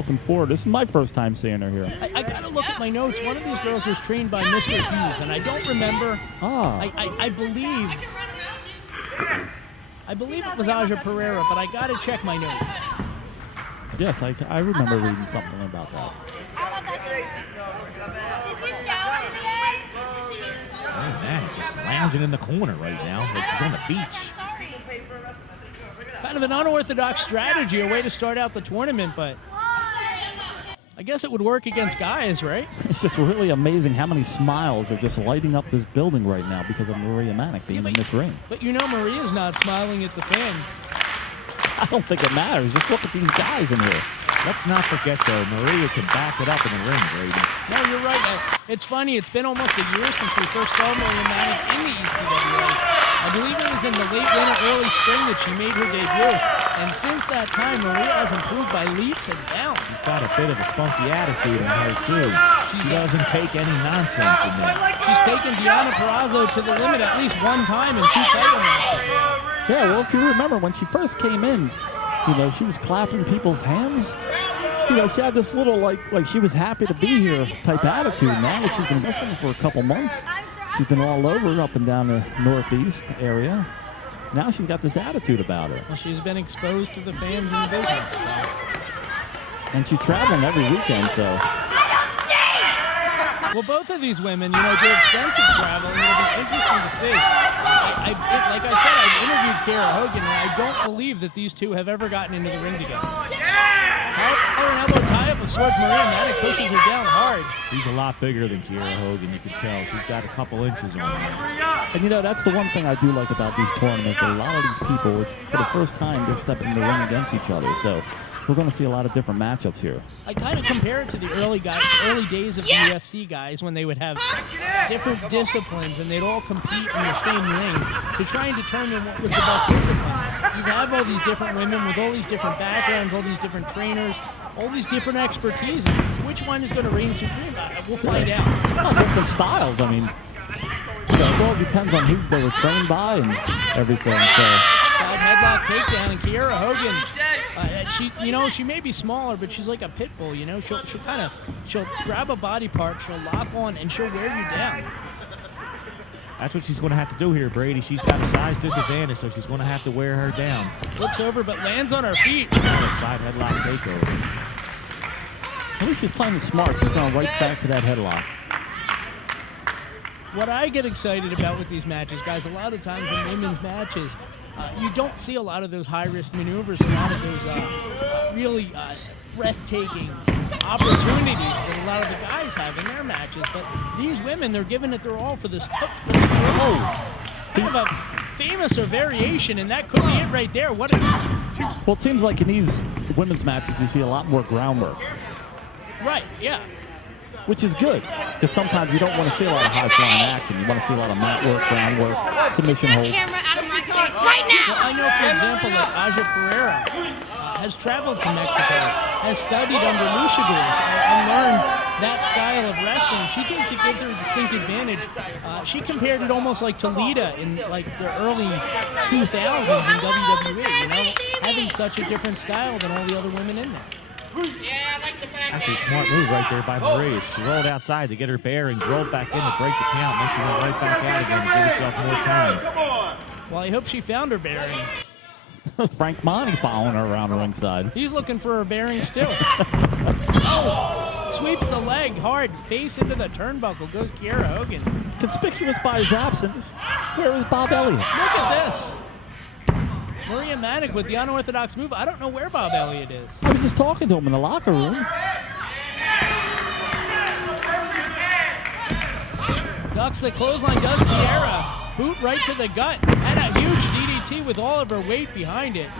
looking forward. This is my first time seeing her here. I got to look at my notes. One of these girls was trained by Mr. Hughes, and I don't remember. I believe it was Aja Pereira, but I got to check my notes. Yes, I remember reading something about that. Oh, man, just lounging in the corner right now. Like she's on the beach. Kind of an unorthodox strategy, a way to start out the tournament, but I guess it would work against guys, right? It's just really amazing how many smiles are just lighting up this building right now because of Maria Manic being in this ring. But you know Maria's not smiling at the fans. I don't think it matters. Just look at these guys in here. Let's not forget, though, Maria can back it up in the ring, Brady. No, you're right. It's funny. It's been almost a year since we first saw Maria Manic in the ECWA. I believe it was in the late winter, early spring that she made her debut. And since that time, Maria has improved by leaps and bounds. She's got a bit of a spunky attitude in her, too. She doesn't take any nonsense in there. She's taken Deonna Purrazzo to the limit at least one time in 2 title matches. Yeah, well, if you remember, when she first came in, you know, she was clapping people's hands. You know, she had this little, like she was happy to be here type attitude. Now that she's been missing for a couple months, she's been all over, up and down the Northeast area. Now she's got this attitude about her. Well, she's been exposed to the fans in the business. So. And she's traveling every weekend, so. Well, both of these women, you know, do extensive travel, and it'll be interesting to see. Like I said, I've interviewed Kiera Hogan, and I don't believe that these two have ever gotten into the ring together. An elbow tie-up of sorts. Maria Manic pushes her down hard. She's a lot bigger than Kiera Hogan, you can tell. She's got a couple inches on her. And, you know, that's the one thing I do like about these tournaments. A lot of these people, it's for the first time they're stepping in the ring against each other. So we're going to see a lot of different matchups here. I kind of compare it to the early days of the UFC guys when they would have different disciplines and they'd all compete in the same ring to try and determine what was the best discipline. You have all these different women with all these different backgrounds, all these different trainers, all these different expertises. Which one is going to reign supreme? We'll find out. Well, different styles. I mean, you know, it all depends on who they were trained by and everything. So side headlock takedown, and Kiera Hogan. She may be smaller, but she's like a pit bull. You know, she'll grab a body part, she'll lock on, and she'll wear you down. That's what she's going to have to do here, Brady. She's got a size disadvantage, so she's going to have to wear her down. Flips over, but lands on her feet. Side headlock takeover. I think she's playing it smart. She's going right back to that headlock. What I get excited about with these matches, guys, a lot of times in women's matches, you don't see a lot of those high-risk maneuvers, a lot of those really breathtaking opportunities that a lot of the guys have in their matches. But these women, they're giving it their all for this throw. Kind of a famous or variation, and that could be it right there. Well, it seems like in these women's matches, you see a lot more groundwork. Right, yeah. Which is good, because sometimes you don't want to see a lot of high-flying action. You want to see a lot of mat work, groundwork, submission holds. Camera out of my face right now! Well, I know, for example, that Aja Pereira has traveled to Mexico, has studied under luchadors, and learned that style of wrestling. She thinks it gives her a distinct advantage. She compared it almost like to Lita in like the early 2000s in WWE, you know, having such a different style than all the other women in there. Actually, a smart move right there by Maria. She rolled outside to get her bearings, rolled back in to break the count, then she went right back out again to give herself more time. Well, I hope she found her bearings. Frank Monty following her around the ringside. He's looking for her bearings too. Sweeps the leg hard, face into the turnbuckle, goes Kiera Hogan. Conspicuous by his absence, where is Bob Elliott? Look at this. Maria Manic with the unorthodox move. I don't know where Bob Elliott is. I was just talking to him in the locker room. Ducks the clothesline, does Kiera. Boot right to the gut. And a huge DDT with all of her weight behind it.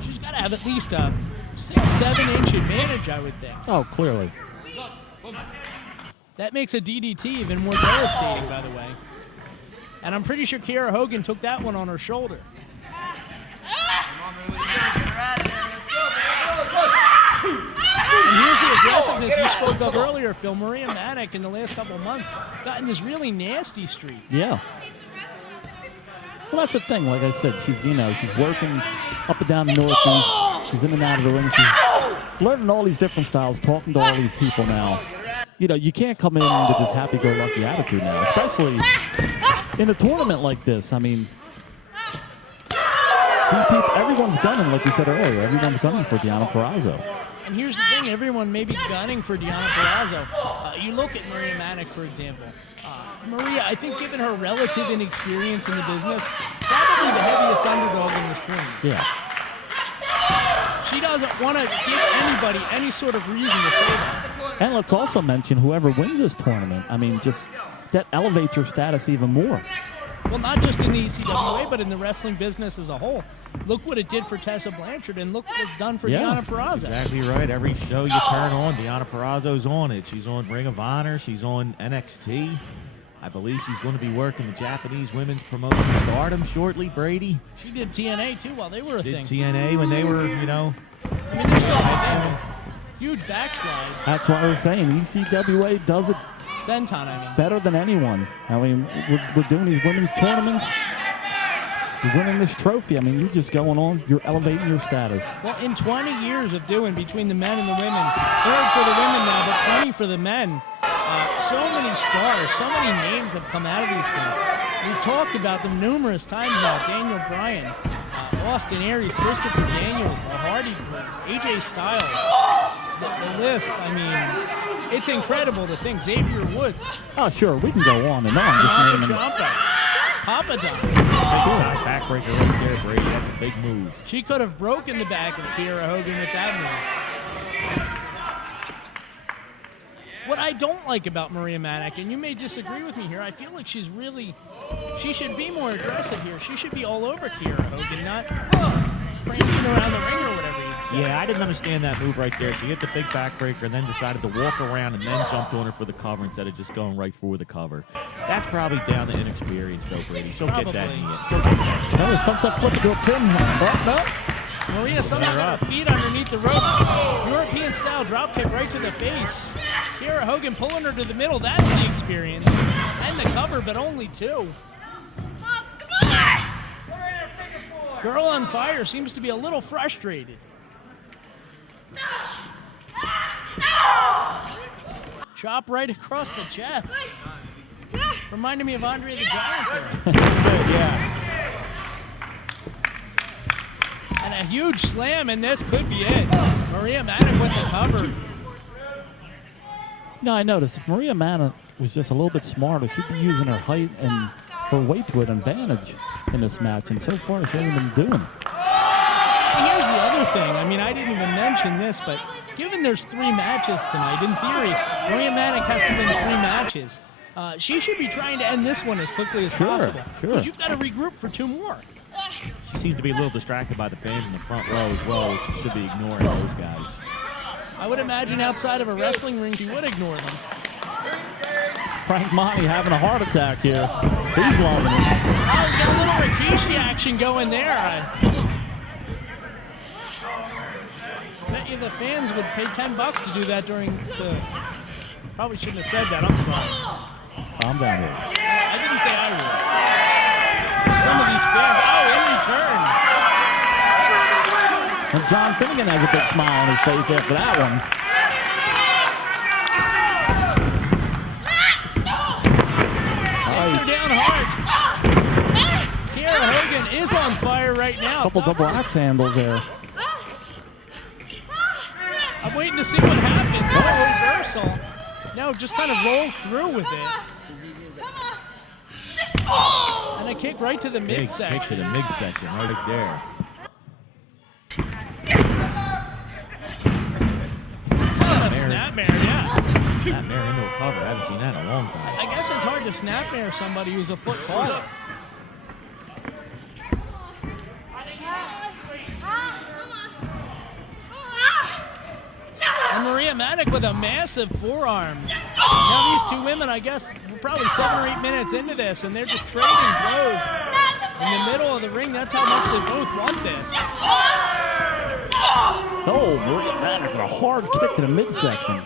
She's got to have at least a 6-7 inch advantage, I would think. Oh, clearly. That makes a DDT even more devastating, by the way. And I'm pretty sure Kiera Hogan took that one on her shoulder. And here's the aggressiveness you spoke of earlier, Phil. Maria Manic in the last couple of months got in this really nasty streak. Yeah. Well, that's the thing. Like I said, she's working up and down the Northeast. She's in and out of the ring. learning all these different styles, talking to all these people now. You know, you can't come in with this happy-go-lucky attitude now, especially in a tournament like this. I mean, these people, everyone's gunning, like we said earlier. Everyone's gunning for Deonna Purrazzo. And here's the thing, everyone may be gunning for Deonna Purrazzo. You look at Maria Manic, for example. Maria, I think given her relative inexperience in the business, probably the heaviest underdog in this tournament. Yeah. She doesn't want to give anybody any sort of reason to say that. And let's also mention whoever wins this tournament. I mean, just that elevates your status even more. Well, not just in the ECWA, but in the wrestling business as a whole. Look what it did for Tessa Blanchard, and look what it's done for Deonna Purrazzo. Exactly right. Every show you turn on, Deonna Purrazzo's on it. She's on Ring of Honor. She's on NXT. I believe she's going to be working the Japanese women's promotion Stardom shortly, Brady. She did TNA, too, while they were a thing. Did TNA when they were, you know. I mean, they're still a huge backslide. That's why we're saying ECWA does it Senton, I mean. better than anyone. I mean, we're doing these women's tournaments. You're winning this trophy. I mean, you're just going on. You're elevating your status. Well, in 20 years of doing between the men and the women, third for the women now, but 20 for the men, so many stars, so many names have come out of these things. We've talked about them numerous times now. Daniel Bryan, Austin Aries, Christopher Daniels, the Hardy Boys, AJ Styles. The list, I mean, it's incredible to think. Xavier Woods. Oh, sure. We can go on and on. Just Tommaso naming Ciampa. Papa Don. Side backbreaker right there, Brady. That's a big move. She could have broken the back of Kiera Hogan with that move. What I don't like about Maria Manic, and you may disagree with me here, I feel like she should be more aggressive here. She should be all over Kiera Hogan, not prancing around the ring or whatever you'd say. Yeah, I didn't understand that move right there. She hit the big backbreaker and then decided to walk around and then jumped on her for the cover instead of just going right for the cover. That's probably down to inexperience, though, Brady. She'll get that in. She'll get that. Another sunset flip into a pin. No. Maria somehow got her feet underneath the ropes. European-style dropkick right to the face. Kiera Hogan pulling her to the middle. That's the experience. And the cover, but only two. Girl on Fire seems to be a little frustrated. Chop right across the chest. Reminded me of Andre the Giant there. Yeah. And a huge slam, and this could be it. Maria Manic with the cover. No, I noticed if Maria Manic was just a little bit smarter, she'd be using her height and her weight to an advantage in this match, and so far she hasn't been doing. And here's the other thing. I mean, I didn't even mention this, but given there's 3 matches tonight, in theory, Maria Manic has to win 3 matches. She should be trying to end this one as quickly as possible. Sure. Because you've got to regroup for 2 more. She seems to be a little distracted by the fans in the front row as well, which she should be ignoring those guys. I would imagine outside of a wrestling ring, she would ignore them. Frank Monty having a heart attack here. He's loving it. Oh, we got a little Rikishi action going there. I bet you the fans would pay $10 to do that during the... Probably shouldn't have said that. I'm sorry. Calm down here. I didn't say I would. Some of these fans... Oh, in return. And John Finnegan has a big smile on his face after that one. Puts her down hard. Kiera Hogan is on fire right now. Couple double axe handles there. I'm waiting to see what happens. Oh, reversal. No, just kind of rolls through with it. And a kick right to the midsection. Kick to the midsection, right there. A snapmare, yeah. Snapmare into a cover. I haven't seen that in a long time. I guess it's hard to snapmare somebody who's a foot taller. And Maria Manic with a massive forearm. Now these 2 women, I guess, we're probably 7 or 8 minutes into this, and they're just trading blows in the middle of the ring. That's how much they both want this. Oh, Maria Manic with a hard kick to the midsection.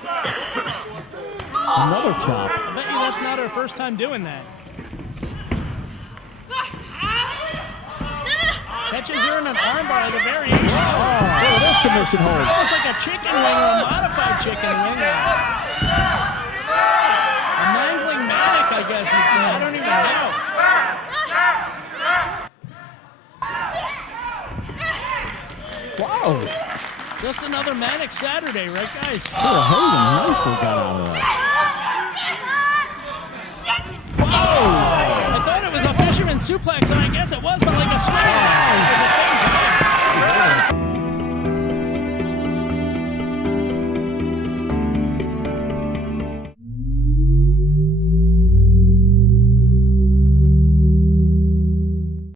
Another chop. I bet you that's not her first time doing that. Catches her in an armbar, the variation. Oh, look at this submission hold. Almost like a chicken wing or a modified chicken wing. A mangling Manic, I guess you'd say. I don't even know. Wow. Just another Manic Saturday, right, guys? Kiera Hogan nicely got out of that. Whoa! I thought it was a fisherman suplex, and I guess it was, but like a swing.